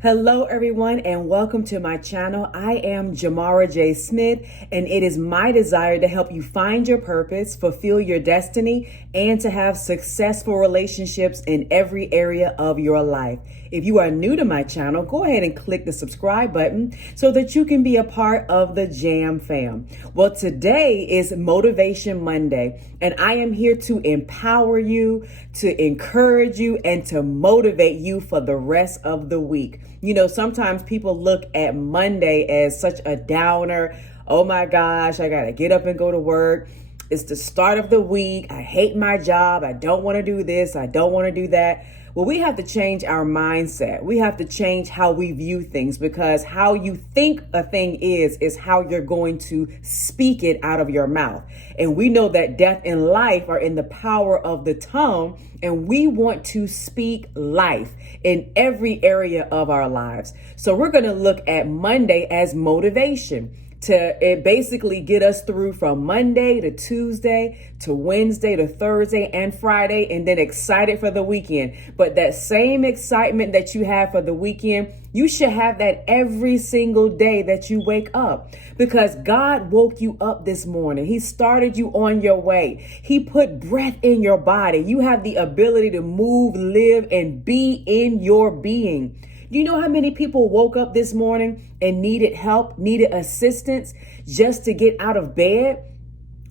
Hello everyone and welcome to my channel. I am JaMara J. Smith and it is my desire to help you find your purpose, fulfill your destiny, and to have successful relationships in every area of your life. If you are new to my channel, go ahead and click the subscribe button so that you can be a part of the JAMFAM. Well, today is Motivation Monday and I am here to empower you, to encourage you, and to motivate you for the rest of the week. You know, sometimes people look at Monday as such a downer. Oh my gosh, I got to get up and go to work. It's the start of the week. I hate my job. I don't want to do this. I don't want to do that. Well, we have to change our mindset. We have to change how we view things, because how you think a thing is how you're going to speak it out of your mouth. And we know that death and life are in the power of the tongue, and we want to speak life in every area of our lives. So we're going to look at Monday as motivation, to basically get us through from Monday to Tuesday to Wednesday to Thursday and Friday, and then excited for the weekend. But that same excitement that you have for the weekend, you should have that every single day that you wake up, because God woke you up this morning. He started you on your way. He put breath in your body. You have the ability to move, live, and be in your being. Do you know how many people woke up this morning and needed help, needed assistance just to get out of bed?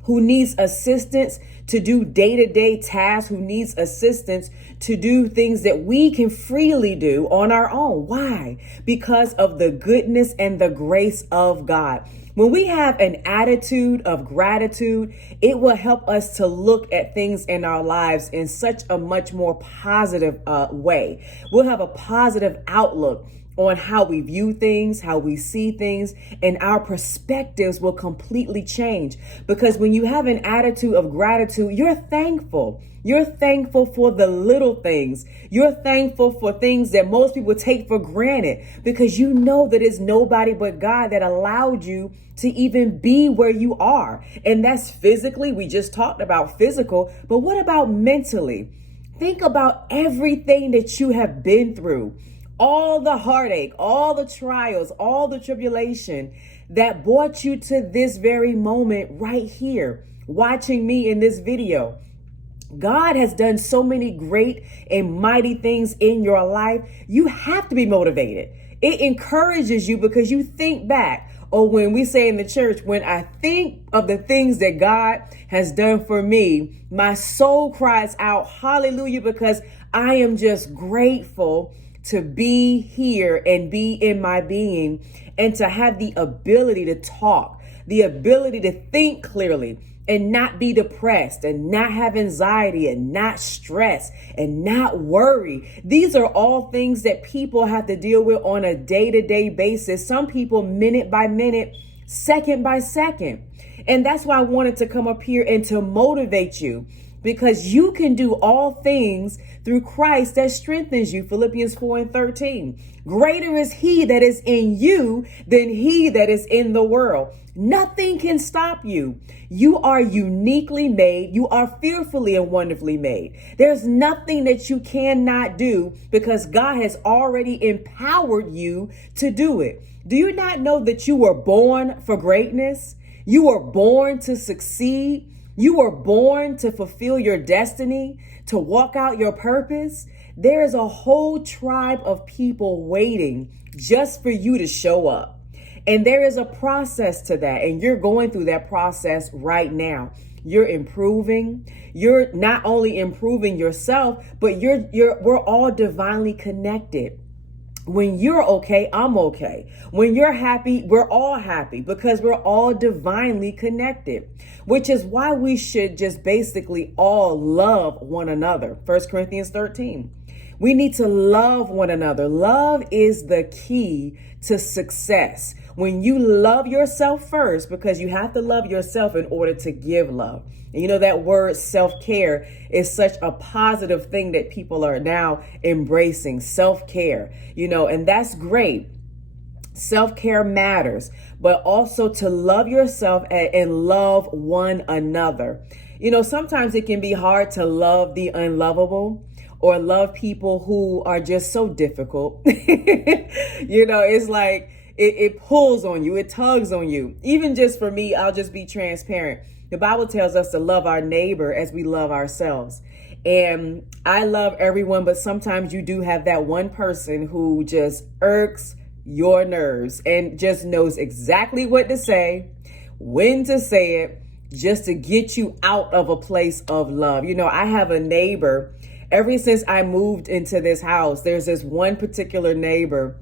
Who needs assistance to do day-to-day tasks? Who needs assistance to do things that we can freely do on our own? Why? Because of the goodness and the grace of God. When we have an attitude of gratitude, it will help us to look at things in our lives in such a much more positive way. We'll have a positive outlook on how we view things, how we see things, and our perspectives will completely change. Because when you have an attitude of gratitude, you're thankful. You're thankful for the little things. You're thankful for things that most people take for granted, because you know that it's nobody but God that allowed you to even be where you are. And that's physically. We just talked about physical, but what about mentally? Think about everything that you have been through. All the heartache, all the trials, all the tribulation that brought you to this very moment right here, watching me in this video. God has done so many great and mighty things in your life. You have to be motivated. It encourages you because you think back, or when we say in the church, when I think of the things that God has done for me, my soul cries out, hallelujah, because I am just grateful to be here and be in my being, and to have the ability to talk, the ability to think clearly and not be depressed and not have anxiety and not stress and not worry. These are all things that people have to deal with on a day-to-day basis. Some people minute by minute, second by second. And that's why I wanted to come up here and to motivate you, because you can do all things through Christ that strengthens you. Philippians 4:13. Greater is he that is in you than he that is in the world. Nothing can stop you. You are uniquely made. You are fearfully and wonderfully made. There's nothing that you cannot do, because God has already empowered you to do it. Do you not know that you were born for greatness? You were born to succeed. You were born to fulfill your destiny, to walk out your purpose. There is a whole tribe of people waiting just for you to show up. And there is a process to that. And you're going through that process right now. You're improving. You're not only improving yourself, but we're all divinely connected. When you're okay, I'm okay. When you're happy, we're all happy, because we're all divinely connected, which is why we should just basically all love one another. 1 Corinthians 13. We need to love one another. Love is the key to success. When you love yourself first, because you have to love yourself in order to give love. And you know, that word self-care is such a positive thing that people are now embracing. Self-care, you know, and that's great. Self-care matters, but also to love yourself and love one another. You know, sometimes it can be hard to love the unlovable, or love people who are just so difficult. It's like it pulls on you, it tugs on you. Even just for me, I'll just be transparent. The Bible tells us to love our neighbor as we love ourselves. And I love everyone, but sometimes you do have that one person who just irks your nerves and just knows exactly what to say, when to say it, just to get you out of a place of love. I have a neighbor. Ever since I moved into this house, there's this one particular neighbor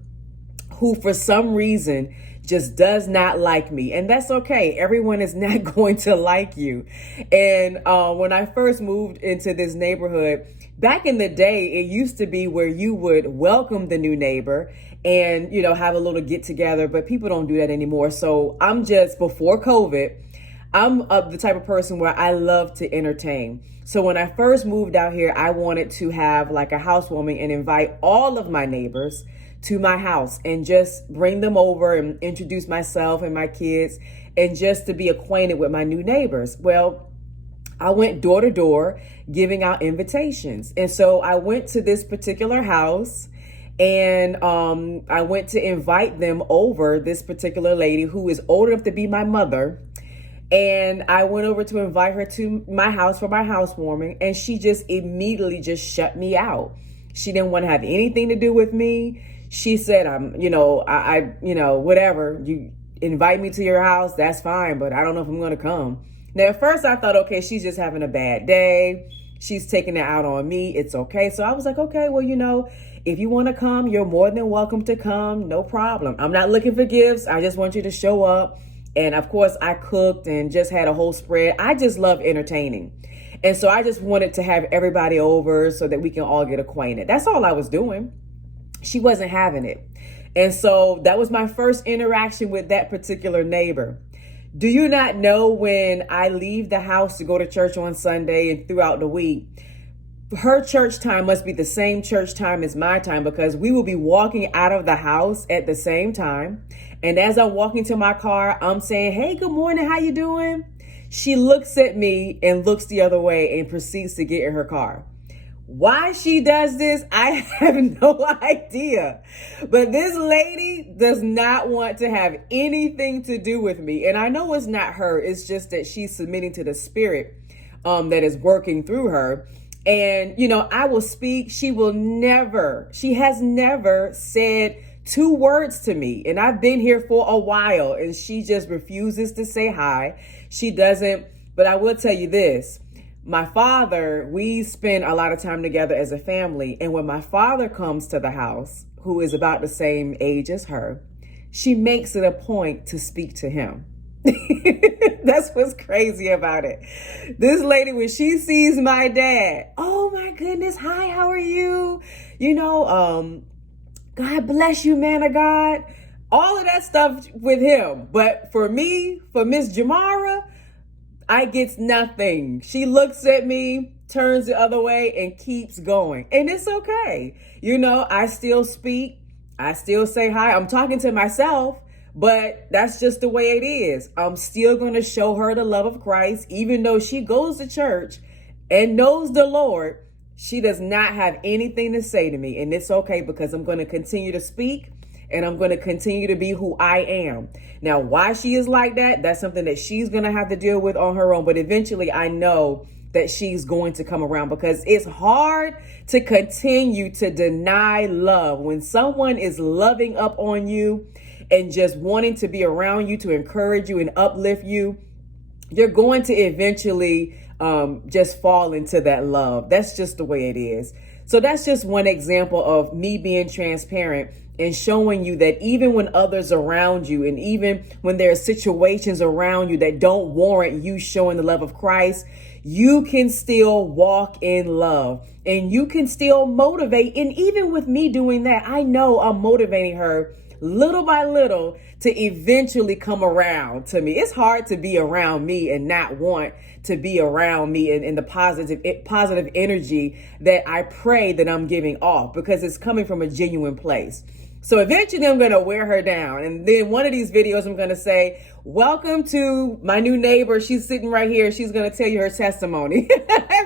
who for some reason just does not like me. And that's okay. Everyone is not going to like you. And when I first moved into this neighborhood, back in the day, it used to be where you would welcome the new neighbor and, have a little get together, but people don't do that anymore. So before COVID, I'm the type of person where I love to entertain. So when I first moved out here, I wanted to have like a housewarming and invite all of my neighbors to my house and just bring them over and introduce myself and my kids and just to be acquainted with my new neighbors. Well, I went door to door giving out invitations. And so I went to this particular house and I went to invite them over, this particular lady who is old enough to be my mother. And I went over to invite her to my house for my housewarming, and she just immediately just shut me out. She didn't want to have anything to do with me. She said, whatever, you invite me to your house, that's fine, but I don't know if I'm going to come. Now, at first I thought, okay, she's just having a bad day. She's taking it out on me. It's okay. So I was like, okay, well, if you want to come, you're more than welcome to come. No problem. I'm not looking for gifts. I just want you to show up. And of course, I cooked and just had a whole spread. I just love entertaining. And so I just wanted to have everybody over so that we can all get acquainted. That's all I was doing. She wasn't having it. And so that was my first interaction with that particular neighbor. Do you not know when I leave the house to go to church on Sunday and throughout the week, her church time must be the same church time as my time, because we will be walking out of the house at the same time. And as I'm walking to my car, I'm saying, hey, good morning. How you doing? She looks at me and looks the other way and proceeds to get in her car. Why she does this, I have no idea. But this lady does not want to have anything to do with me. And I know it's not her. It's just that she's submitting to the spirit that is working through her. And, I will speak. She has never said 2 words to me. And I've been here for a while and she just refuses to say hi. She doesn't. But I will tell you this. My father, we spend a lot of time together as a family. And when my father comes to the house, who is about the same age as her, she makes it a point to speak to him. That's what's crazy about it. This lady, when she sees my dad, oh my goodness, hi, how are you? God bless you, man of God. All of that stuff with him. But for me, for Miss JaMara, I get nothing. She looks at me, turns the other way, and keeps going. And it's okay. I still speak. I still say hi. I'm talking to myself, but that's just the way it is. I'm still going to show her the love of Christ. Even though she goes to church and knows the Lord, she does not have anything to say to me. And it's okay, because I'm going to continue to speak and I'm going to continue to be who I am. Now, why she is like that, that's something that she's going to have to deal with on her own. But eventually I know that she's going to come around, because it's hard to continue to deny love when someone is loving up on you and just wanting to be around you to encourage you and uplift you. You're going to eventually just fall into that love. That's just the way it is. So that's just one example of me being transparent and showing you that even when others around you, and even when there are situations around you that don't warrant you showing the love of Christ, you can still walk in love and you can still motivate. And even with me doing that, I know I'm motivating her little by little to eventually come around to me. It's hard to be around me and not want to be around me and the positive energy that I pray that I'm giving off, because it's coming from a genuine place. So eventually I'm going to wear her down. And then one of these videos I'm going to say, welcome to my new neighbor. She's sitting right here. She's going to tell you her testimony.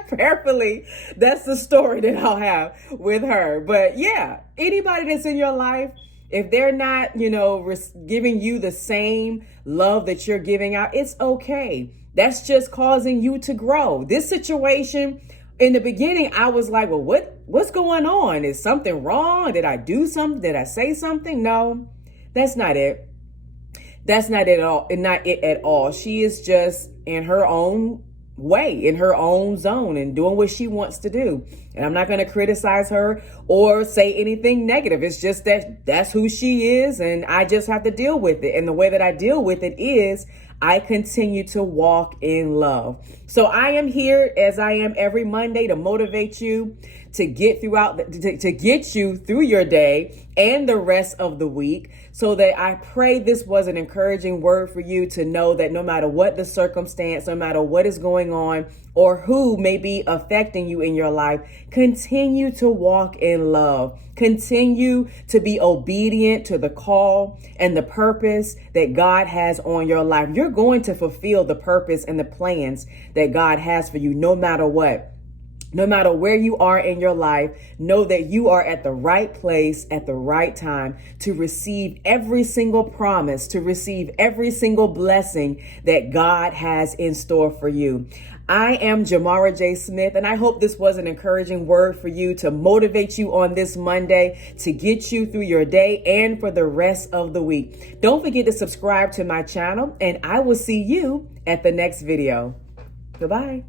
Prayerfully, that's the story that I'll have with her. But yeah, anybody that's in your life, if they're not, giving you the same love that you're giving out, it's okay. That's just causing you to grow. This situation, in the beginning, I was like, well, what's going on? Is something wrong? Did I do something? Did I say something? No, that's not it. That's not it at all. Not it at all. She is just in her own way, in her own zone, and doing what she wants to do. And I'm not going to criticize her or say anything negative. It's just that's who she is, and I just have to deal with it. And the way that I deal with it is I continue to walk in love. So I am here, as I am every Monday, to motivate you to get to get you through your day and the rest of the week, so that I pray this was an encouraging word for you to know that no matter what the circumstance, no matter what is going on or who may be affecting you in your life, continue to walk in love. Continue to be obedient to the call and the purpose that God has on your life. You're going to fulfill the purpose and the plans that God has for you, no matter what. No matter where you are in your life, know that you are at the right place at the right time to receive every single promise, to receive every single blessing that God has in store for you. I am JaMara J. Smith, and I hope this was an encouraging word for you to motivate you on this Monday, to get you through your day and for the rest of the week. Don't forget to subscribe to my channel, and I will see you at the next video. Goodbye.